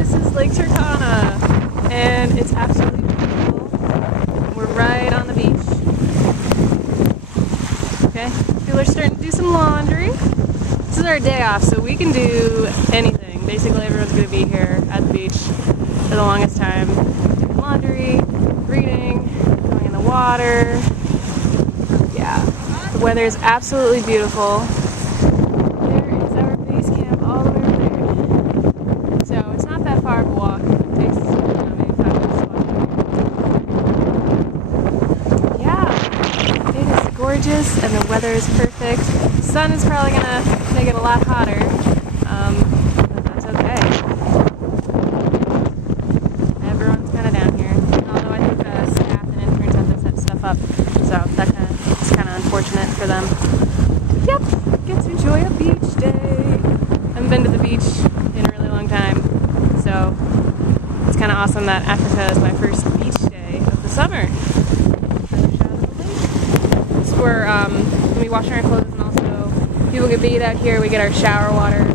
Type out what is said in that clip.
This is Lake Turkana, and it's absolutely beautiful. We're right on the beach. Okay, people are starting to do some laundry. This is our day off, so we can do anything. Basically, everyone's going to be here at the beach for the longest time. Doing laundry, reading, going in the water. Yeah, the weather is absolutely beautiful. There is our base camp all the way over there. So it's not that far of a walk. It takes maybe 5 minutes to walk. Yeah, it is gorgeous and the weather is perfect. The sun is probably going to make it a lot hotter, but that's okay. Everyone's kind of down here, although I think the staff and interns have to set stuff up, so it's kind of unfortunate for them. Yep, get to enjoy a beach day. I haven't been to the beach in a really long time, so it's kind of awesome that Africa is my first beach day of the summer. This is where we wash our clothes, and also people get bathed out here. We get our shower water.